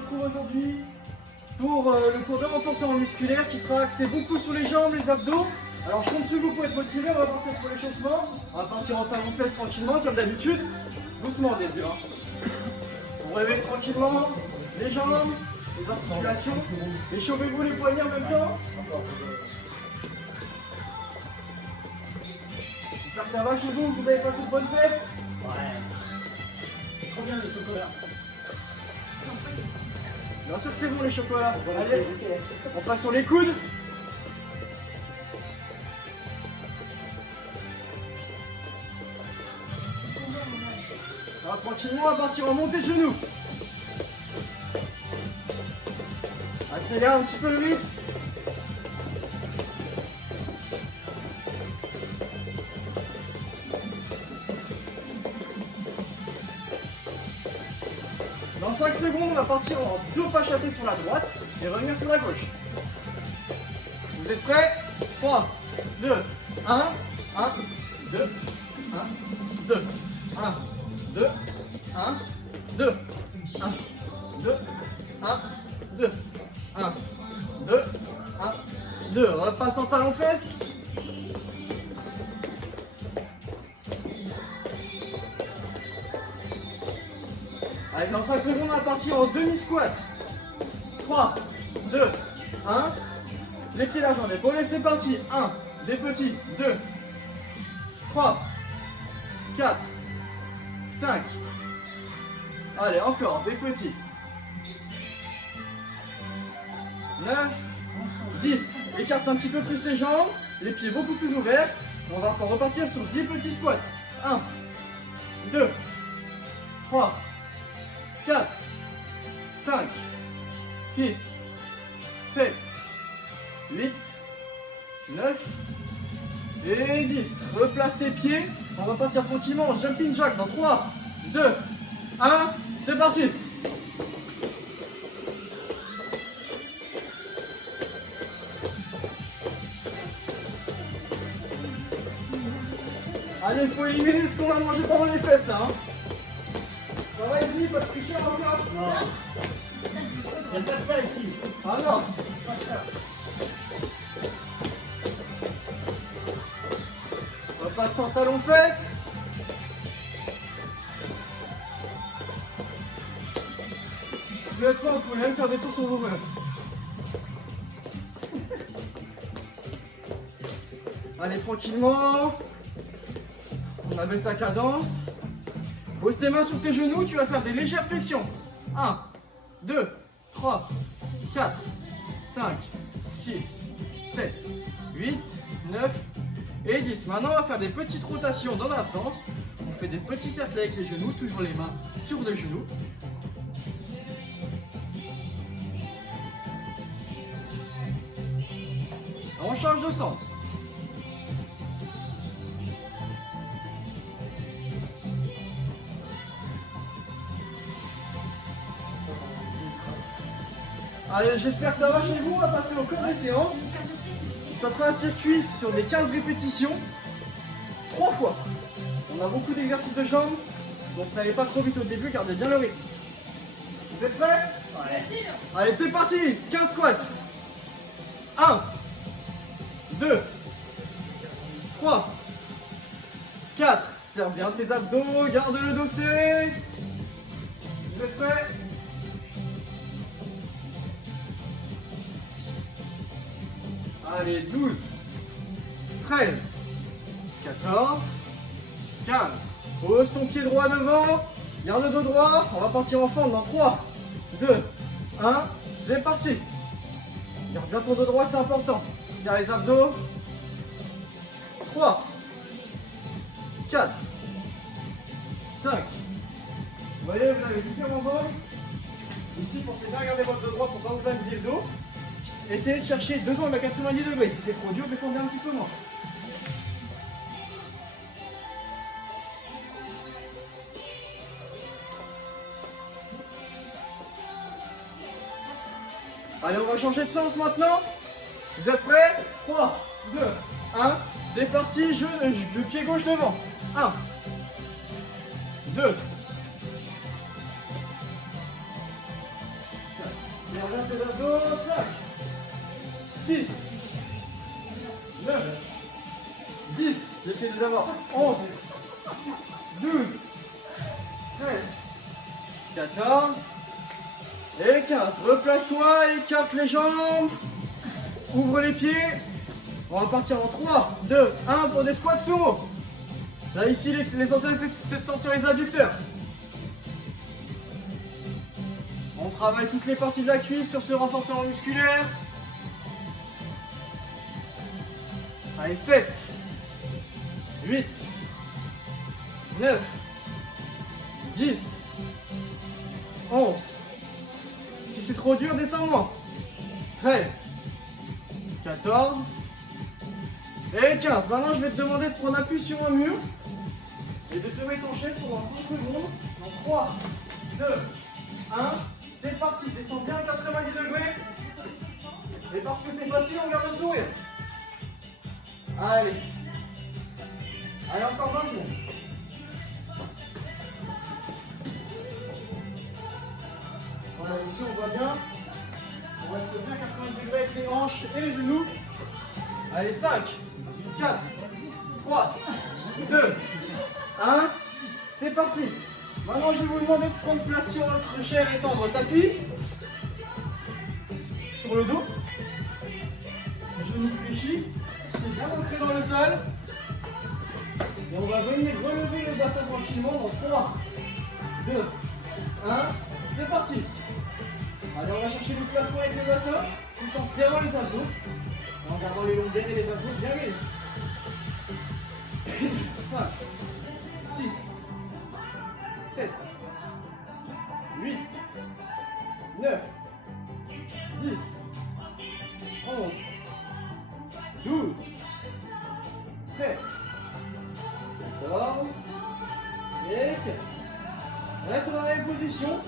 retrouve aujourd'hui pour le cours de renforcement musculaire qui sera axé beaucoup sur les jambes, les abdos. Alors je compte sur vous pour être motivé, on va partir pour l'échauffement. On va partir en talons-fesses tranquillement comme d'habitude. Doucement au début. Vous réveillez tranquillement les jambes, les articulations. Échauffez-vous les poignets en même temps. J'espère que ça va chez vous, que vous avez passé de bonnes fêtes. Ouais. C'est trop bien le chocolat. Bien sûr que c'est bon les chocolats. Allez, on passe sur les coudes. Alors tranquillement, on va partir en montée de genoux. Accélère un petit peu le rythme. Dans 5 secondes, on va partir en 2 pas chassés sur la droite et revenir sur la gauche. Vous êtes prêts? 3, 2, 1, 1, 2, 1, 2, 1, 2, 1, 2, 1, 2, 1, 2, 1, 2, 1, 2. On repasse en talons-fesses. Allez, dans 5 secondes, on va partir en demi-squat. 3, 2, 1. Les pieds largement d'épaule et c'est parti. 1, des petits, 2, 3, 4, 5. Allez, encore, des petits. 9, 10. Écarte un petit peu plus les jambes, les pieds beaucoup plus ouverts. On va repartir sur 10 petits squats. 1, 2, 3, 4, 5, 6, 7, 8, 9 et 10. Replace tes pieds. On va partir tranquillement en jumping jack dans 3, 2, 1. C'est parti. Allez, il faut éliminer ce qu'on a mangé pendant les fêtes. Hein. Ça va, Izzy, pas de tricheur encore? Non. Il n'y a pas de ça ici. Ah non. Pas de ça. On va passer en talons-fesses. Vous êtes fort, vous pouvez même faire des tours sur vous-même. Allez, tranquillement. On abaisse la cadence. Pose tes mains sur tes genoux, tu vas faire des légères flexions. 1, 2, 3, 4, 5, 6, 7, 8, 9 et 10. Maintenant, on va faire des petites rotations dans un sens. On fait des petits cercles avec les genoux, toujours les mains sur le genou. On change de sens. Allez, j'espère que ça va chez vous. On va passer au corps des séances. Ça sera un circuit sur des 15 répétitions, 3 fois. On a beaucoup d'exercices de jambes, donc n'allez pas trop vite au début, gardez bien le rythme. Vous êtes prêts? Ouais. Allez, c'est parti. 15 squats. 1, 2, 3, 4. Serre bien tes abdos, garde le dos serré. Vous êtes prêts? Allez, 12, 13, 14, 15. Pose ton pied droit devant. Garde le dos droit. On va partir en fente dans 3, 2, 1. C'est parti. Garde bien ton dos droit, c'est important. Serre les abdos. 3, 4, 5. Vous voyez, vous avez différents angles. Ici, pensez bien à garder votre dos droit pour ne pas vous amuser le dos. Essayez de chercher 2 angles à 90 degrés. Si c'est trop dur, descendez un petit peu moins. Allez, on va changer de sens maintenant. Vous êtes prêts? 3, 2, 1. C'est parti, pied gauche devant. 1, 2, Allez, on regarde tes abdos. 5, 6, 9, 10. J'essaie de les avoir. 11, 12, 13, 14 et 15. Replace-toi, écarte les jambes. Ouvre les pieds. On va partir en 3, 2, 1 pour des squats sumo. Là, ici, l'essentiel, c'est de sentir les adducteurs. On travaille toutes les parties de la cuisse sur ce renforcement musculaire. Allez, 7, 8, 9, 10, 11. Si c'est trop dur, descends moins. 13, 14 et 15. Maintenant, je vais te demander de prendre appui sur un mur et de te mettre en chaise pendant 30 secondes. Dans 3, 2, 1. C'est parti. Descends bien 90 degrés. Et parce que c'est facile, on garde le sourire. Allez. Allez, encore 20 secondes. Voilà, ici on voit bien. On reste bien 90 degrés avec les hanches et les genoux. Allez, 5, 4, 3, 2, 1. C'est parti. Maintenant, je vais vous demander de prendre place sur votre chair et tendre tapis. Sur le dos. Genoux fléchis. C'est bien ancré dans le sol. Et on va venir relever le bassin tranquillement dans 3, 2, 1. C'est parti. Allez, on va chercher le plafond avec le bassin, tout en serrant les abdos, en gardant les longueurs et les abdos bien gainés. 5, 6, 7, 8, 9, 10, 11, 12, 13, 14 et 15. Reste dans la même position.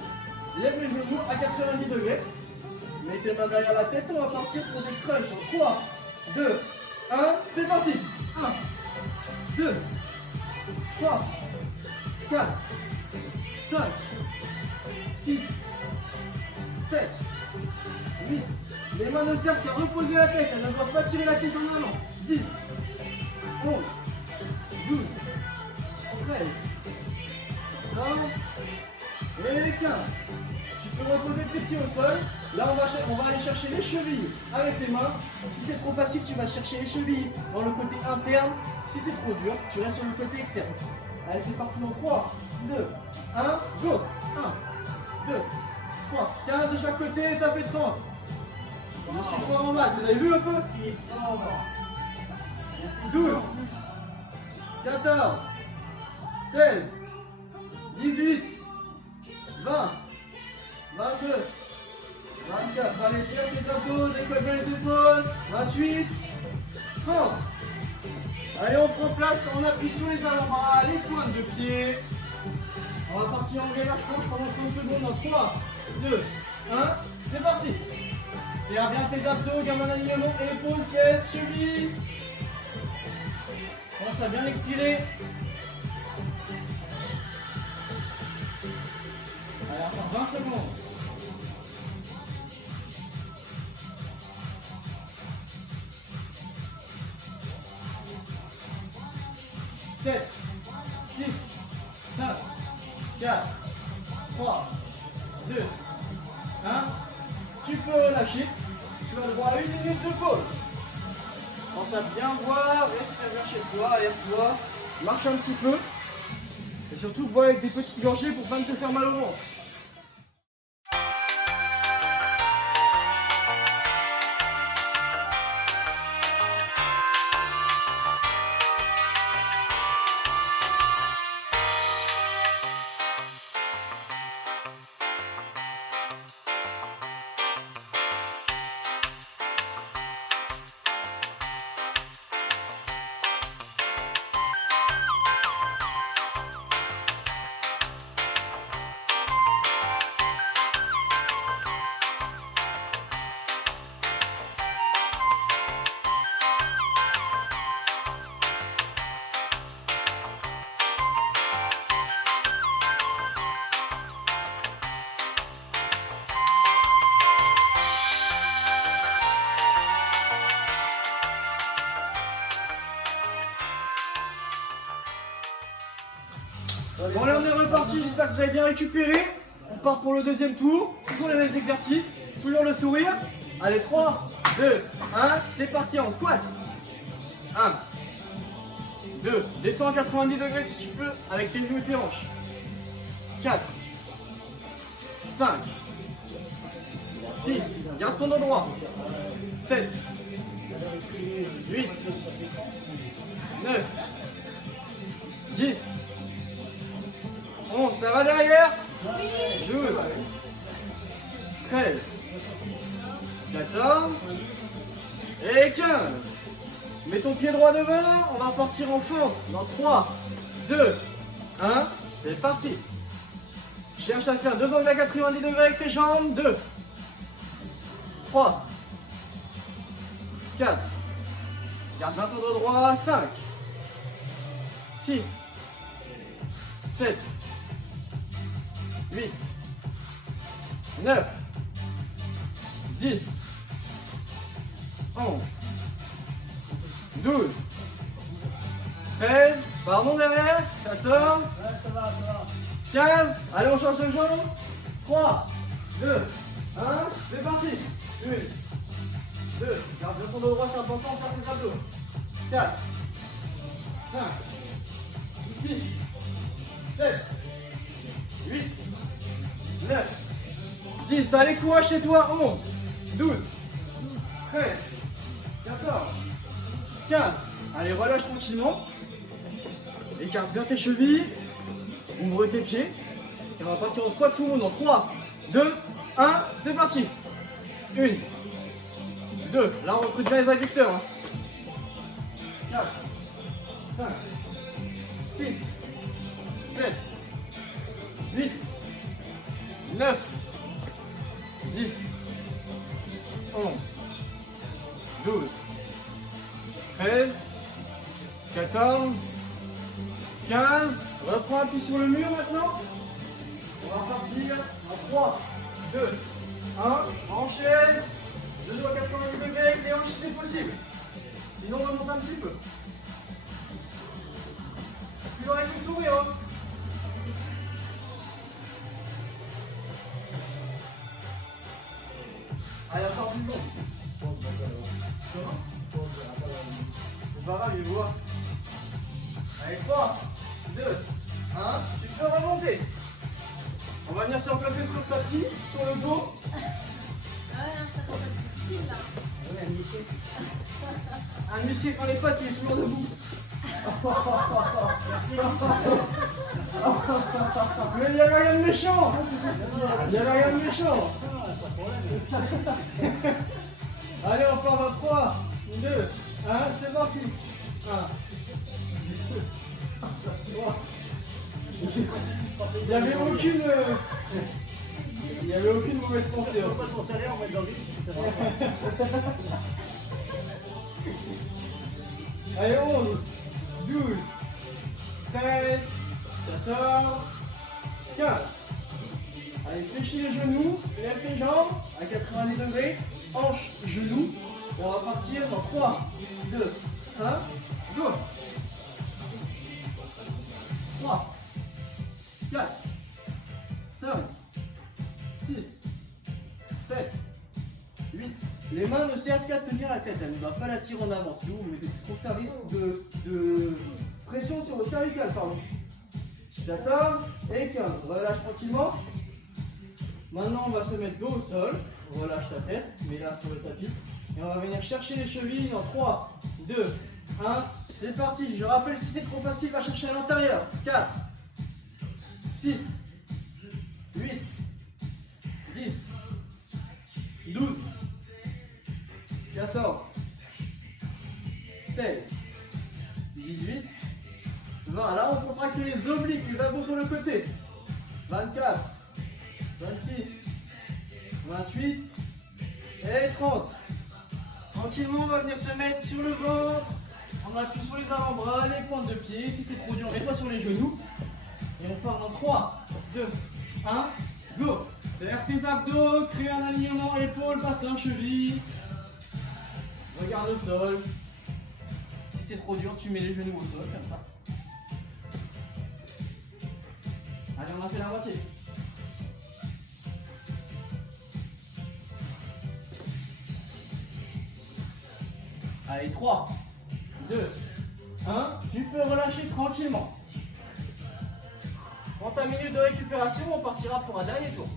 Lève les genoux à 90 degrés. Mets tes mains derrière la tête. On va partir pour des crunchs. En 3, 2, 1. C'est parti. 1, 2, 3, 4, 5, 6, 7, 8. Les mains ne servent qu'à reposer la tête. Elles ne doivent pas tirer la tête en avant. 10, 11, 12, 13, 14 et 15. Tu peux reposer tes pieds au sol. Là, on va aller chercher les chevilles avec les mains. Si c'est trop facile, tu vas chercher les chevilles dans le côté interne. Si c'est trop dur, tu restes sur le côté externe. Allez, c'est parti dans 3, 2, 1, go. 1, 2, 3, 15 de chaque côté, ça fait 30. Je suis fort en maths, vous avez vu un peu? 12, 14, 16, 18, 20, 22, 24, allez, serre tes abdos, décolle bien les épaules, 28, 30. Allez, on prend place, on appuie sur les avant-bras, les pointes de pied. On va partir enlever la tranche pendant 30 secondes dans 3, 2, 1, c'est parti. Serre bien tes abdos, garde un alignement, épaules, fesses, chevilles. Commence à bien expirer. Allez, encore 20 secondes. Sept, 6, 5, 4, 3, 2, 1. Tu peux relâcher. Tu vas droit à 1 minute de pause. Pense à bien boire, respire bien chez toi, aère-toi, marche un petit peu. Et surtout, bois avec des petites gorgées pour pas te faire mal au ventre. parti, j'espère que vous avez bien récupéré. On part pour le deuxième tour, toujours les mêmes exercices, toujours le sourire. Allez, 3, 2, 1, c'est parti, on squat. 1, 2, descends à 90 degrés si tu peux, avec tes genoux et tes hanches. 4, 5, 6, garde ton dos droit. 7, 8, 9, 10, 11, ça va derrière? 12, 13, 14 et 15. Mets ton pied droit devant, on va partir en fente dans 3, 2, 1, c'est parti. Cherche à faire 2 angles à 90 degrés avec tes jambes. 2, 3, 4, garde bien ton dos droit. 5, 6, 7, 8, 9, 10, 11, 12, 13, pardon derrière, 14, Ouais, ça va. 15, allez on change de jambe, 3, 2, 1, c'est parti, 1, 2, garde bien ton dos droit, c'est important, ça fait abdos, 4, 5, 6, 7, 8, 9, 10, allez courage chez toi, 11, 12, 13, 14, 15, allez relâche tranquillement, écarte bien tes chevilles, ouvre tes pieds, et on va partir en squat sous dans 3, 2, 1, c'est parti, 1, 2, là on recrute bien les adducteurs, 4, 5, 6, 7, 8, 9, 10, 11, 12, 13, 14, 15. Reprends un pied sur le mur maintenant. On va partir en 3, 2, 1. En chaise. Je dois 90 degrés avec les hanches si c'est possible. Sinon on remonte un petit peu. Toujours avec le sourire. Hein. Allez, encore 10 secondes. C'est pas grave, il va voir. Allez, 3, 2, 1. Tu peux remonter. On va venir se replacer sur le tapis, sur le dos. Un huissier quand les pattes, il est toujours debout. Mais il n'y a rien de méchant. Il n'y a rien de méchant. Allez, on part dans 3, 2, 1, c'est parti. 1, 2, 3. Il n'y avait aucune mauvaise pensée. On va s'en salaire, on va être dans le Allez, 11, 12, 13, 14, 15. Allez, fléchis les genoux, lève tes jambes à 90 degrés, hanches, genoux. On va partir dans 3, 2, 1, go. 3, 4, 5, 6, 7, 8. Les mains ne servent qu'à tenir la tête, elles ne doivent pas la tirer en avant. Sinon, vous mettez trop de pression sur le cervical, pardon. 14 et 15. Relâche tranquillement. Maintenant, on va se mettre dos au sol. Relâche ta tête, mets-la sur le tapis. Et on va venir chercher les chevilles dans 3, 2, 1. C'est parti. Je rappelle, si c'est trop facile, va chercher à l'intérieur. 4, 6, 8, 10, 12, 14, 16, 18, 20. Là, on contracte les obliques, les abdos sur le côté. 24, 26, 28 et 30. Tranquillement, on va venir se mettre sur le ventre. On appuie sur les avant-bras, les pointes de pied. Si c'est trop dur, mets-toi sur les genoux. Et on part dans 3, 2, 1, go. Serre tes abdos, crée un alignement, épaules, passe la cheville. Regarde le sol. Si c'est trop dur, tu mets les genoux au sol, comme ça. Allez, on a fait la moitié. Allez, 3, 2, 1. Tu peux relâcher tranquillement. Prends ta minute de récupération, on partira pour un dernier tour.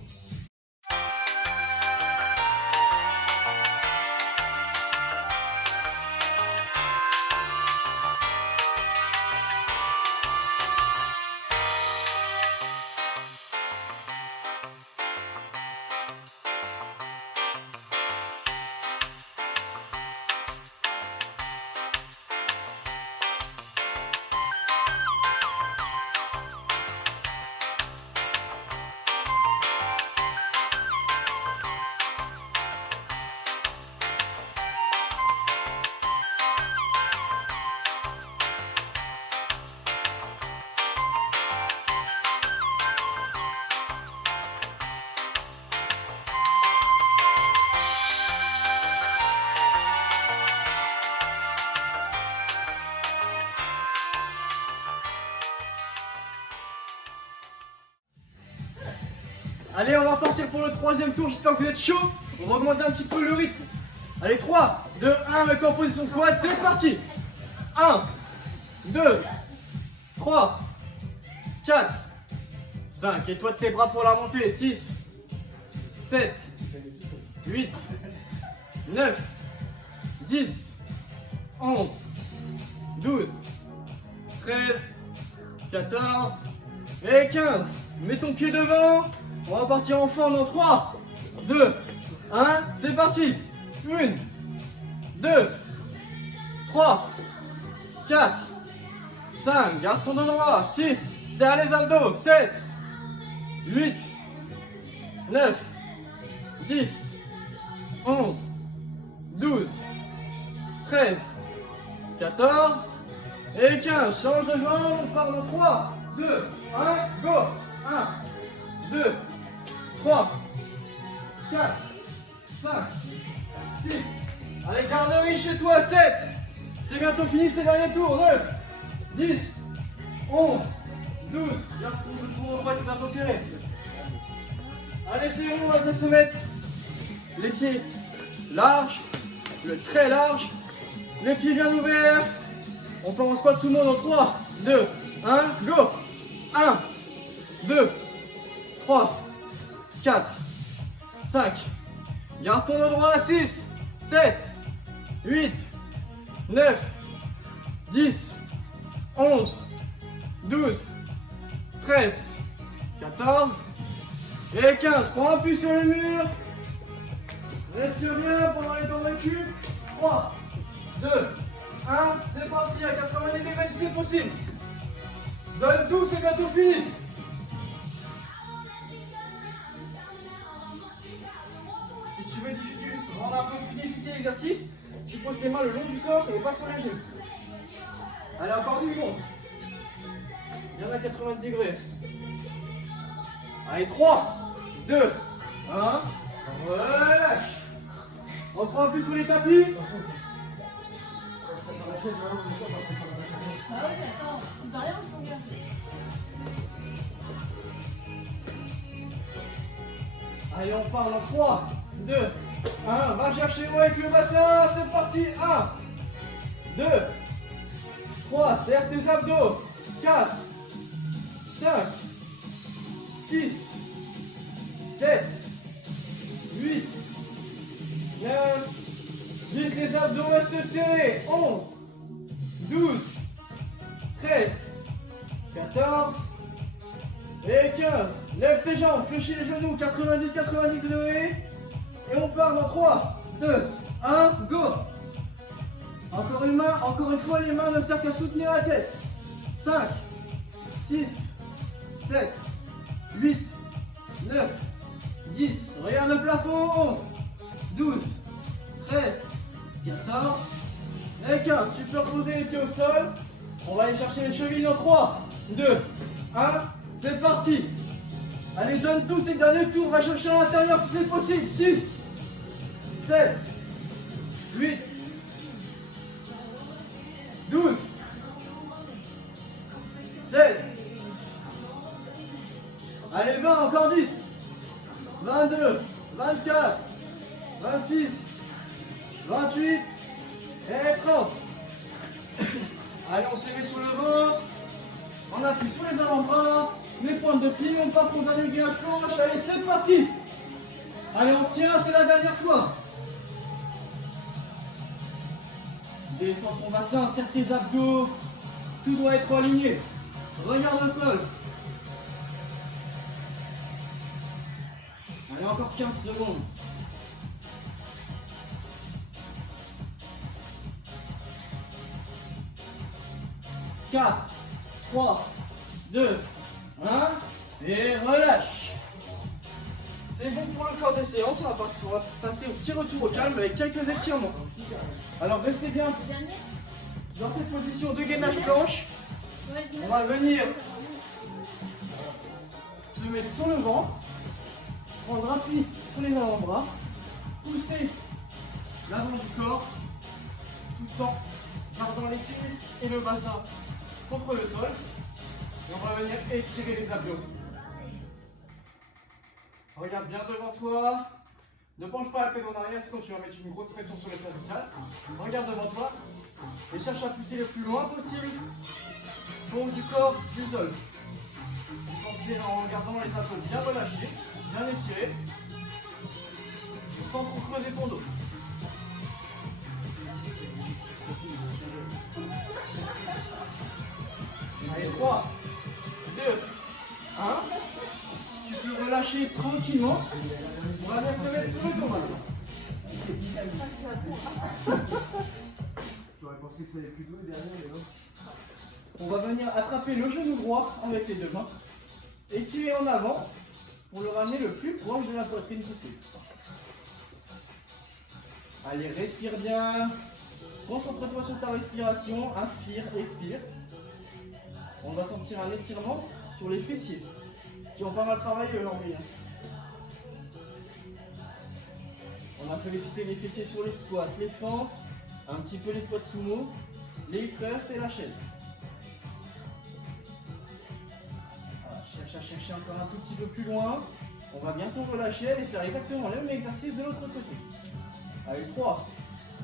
Allez, on va partir pour le troisième tour, j'espère que vous êtes chaud. On va augmenter un petit peu le rythme. Allez, 3, 2, 1, mets-toi en position squat, c'est parti. 1, 2, 3, 4, 5, et toi de tes bras pour la montée, 6, 7, 8, 9, 10, 11, 12, 13, 14 et 15. Mets ton pied devant. On va partir en fond dans 3, 2, 1, c'est parti. 1, 2, 3, 4, 5, garde ton dos droit, 6, serre les abdos, 7, 8, 9, 10, 11, 12, 13, 14 et 15. Change de jambe, on part dans 3, 2, 1, go. 1, 2, 3, 4, 5, 6. Allez, garderie chez toi, 7. C'est bientôt fini ces derniers tours. 9, 10, 11, 12. Garde ton droit, tes abdos serrés. Allez, c'est bon, on va se mettre les pieds larges, le très large, les pieds bien ouverts. On part en squat sumo dans 3, 2, 1, go. 1, 2, 3, 4, 5. Garde ton dos droit, 6, 7, 8, 9, 10, 11, 12, 13, 14 et 15. Prends appui sur le mur. Respire bien pendant les temps de récup. 3, 2, 1. C'est parti à 90 degrés si c'est possible. Donne tout, c'est bientôt fini. Si tu veux rendre un peu plus difficile l'exercice, tu poses tes mains le long du corps et pas sur les genoux. Allez, encore 10 secondes. Il y en a 90 degrés. Allez, 3, 2, 1. Relâche. On prend un peu sur les tapis. Allez, on part dans 3, 2, 1. Va chercher moi avec le bassin. C'est parti. 1, 2, 3. Serre tes abdos. 4, 5, 6, 7, 8, 9, 10. Les abdos restent serrés. 11, 12, 13, 14 et 15. Lève tes jambes, fléchis les genoux, 90 degrés. Et on part dans 3, 2, 1, go. Encore une main, encore une fois, les mains ne servent qu'à soutenir la tête. 5, 6, 7, 8, 9, 10. Regarde le plafond. 11, 12, 13, 14 et 15. Tu peux reposer les pieds au sol. On va aller chercher les chevilles dans 3, 2, 1. C'est parti. Allez, donne tous ces derniers tours. Va chercher à l'intérieur si c'est possible. 6, 7, 8, 12, 16, 22, 24, 26, 28 et 30. Allez, on se met sur le ventre. On appuie sur les avant-bras. Les pointes de pied, on part pour le dernier gainage planche. Allez, c'est parti. Allez, on tient, c'est la dernière fois. Descends ton bassin, serre tes abdos. Tout doit être aligné. Regarde le sol. Allez, encore 15 secondes. 4, 3, 2, 1 et relâche. C'est bon pour le corps de séance, on va passer au petit retour au calme avec quelques étirements. Alors restez bien dans cette position de gainage planche. On va venir se mettre sur le ventre, prendre appui sur les avant-bras, pousser l'avant du corps tout en gardant les cuisses et le bassin contre le sol. Et on va venir étirer les abdos. Regarde bien devant toi. Ne penche pas la tête en arrière, sinon tu vas mettre une grosse pression sur les cervicales. Regarde devant toi et cherche à pousser le plus loin possible le haut du corps du sol. Pensez en gardant les abdos bien relâchés, bien étirés, sans trop creuser ton dos. Allez, 3, 2, 1. Tu peux relâcher tranquillement. On va bien se mettre sur le dos maintenant. J'aurais pensé que ça allait plus doux derrière, mais non. On va venir attraper le genou droit avec les deux mains et tirer en avant pour le ramener le plus proche de la poitrine possible. Allez, respire bien. Concentre-toi sur ta respiration. Inspire, expire. On va sentir un étirement sur les fessiers qui ont pas mal travaillé aujourd'hui. On a sollicité les fessiers sur les squats, les fentes, un petit peu les squats sumo, les thrusts et la chaise. Voilà, cherche à chercher encore un tout petit peu plus loin. On va bientôt relâcher et faire exactement le même exercice de l'autre côté. Allez, 3,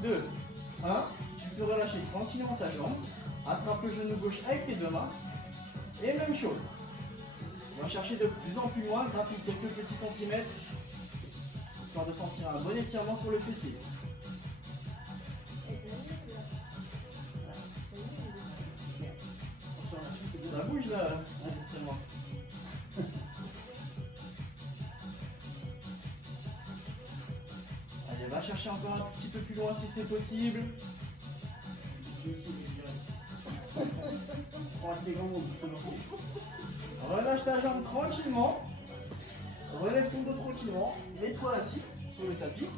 2, 1. Tu peux relâcher tranquillement ta jambe. Attrape le genou gauche avec tes deux mains. Et même chose. On va chercher de plus en plus loin, grappiller quelques petits centimètres, histoire de sentir un bon étirement sur le fessier. Ça bouge là, l'étirement. Allez, va chercher encore un tout petit peu plus loin si c'est possible. Relâche ta jambe tranquillement. Relève ton dos tranquillement. Mets-toi assis sur le tapis.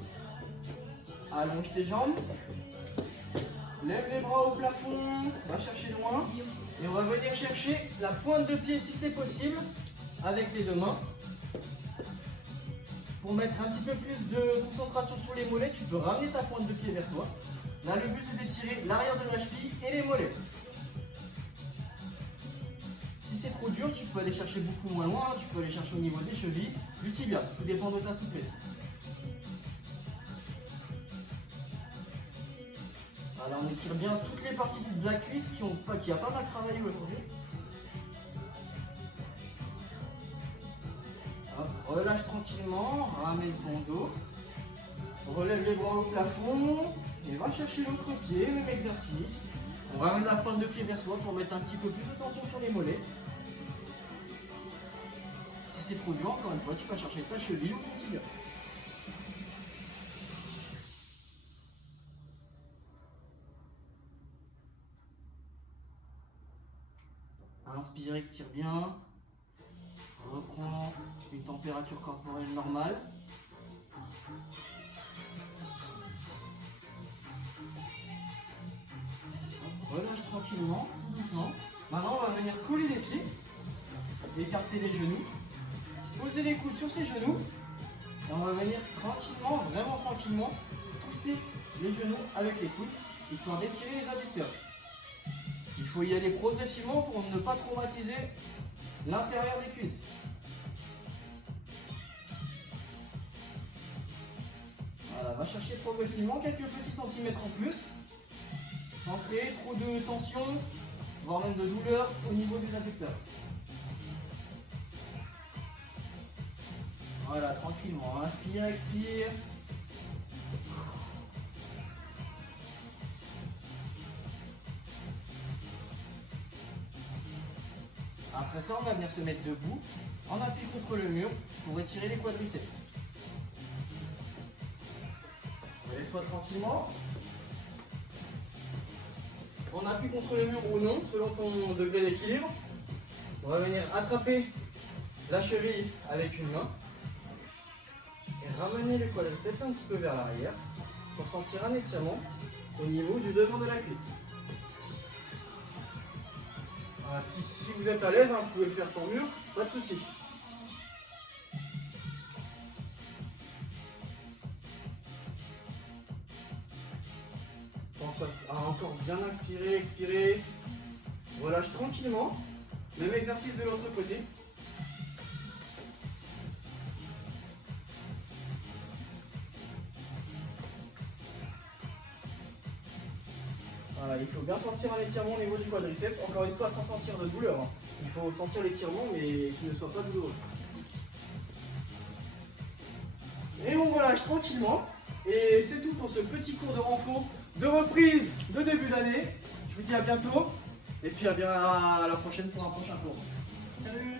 Allonge tes jambes. Lève les bras au plafond. Va chercher loin. Et on va venir chercher la pointe de pied si c'est possible avec les deux mains. Pour mettre un petit peu plus de concentration sur les mollets, tu peux ramener ta pointe de pied vers toi. Là, le but c'est d'étirer l'arrière de la cheville et les mollets. Si c'est trop dur, tu peux aller chercher beaucoup moins loin, tu peux aller chercher au niveau des chevilles, du tibia, tout dépend de ta souplesse. Alors on étire bien toutes les parties de la cuisse qui a pas mal travaillé aujourd'hui. Relâche tranquillement, ramène ton dos, relève les bras au plafond et va chercher l'autre pied, même exercice. On ramène la pointe de pied vers soi pour mettre un petit peu plus de tension sur les mollets. Si c'est trop dur, encore une fois, tu vas chercher ta cheville ou ton tibia. Inspire, expire bien. Reprends une température corporelle normale. Relâche tranquillement, doucement. Maintenant, on va venir coller les pieds, écarter les genoux, poser les coudes sur ses genoux. Et on va venir tranquillement, vraiment tranquillement, pousser les genoux avec les coudes, histoire d'estirer les adducteurs. Il faut y aller progressivement pour ne pas traumatiser l'intérieur des cuisses. va chercher progressivement quelques petits centimètres en plus, sans créer trop de tension, voire même de douleur au niveau des adducteurs. Voilà, tranquillement, inspire, expire. Après ça, on va venir se mettre debout, en appui contre le mur, pour étirer les quadriceps. Lève-toi tranquillement. On appuie contre le mur ou non, selon ton degré d'équilibre. On va venir attraper la cheville avec une main et ramener les quadriceps un petit peu vers l'arrière pour sentir un étirement au niveau du devant de la cuisse. Voilà, si vous êtes à l'aise, vous pouvez le faire sans mur, pas de souci. Pense à encore bien inspirer, expirer. Relâche tranquillement. Même exercice de l'autre côté. Voilà, il faut bien sentir un étirement au niveau du quadriceps. Encore une fois, sans sentir de douleur. Hein. Il faut sentir l'étirement, mais qu'il ne soit pas douloureux. Et on relâche tranquillement. Et c'est tout pour ce petit cours de renfort de reprise de début d'année. Je vous dis à bientôt. Et puis à la prochaine pour un prochain cours. Salut!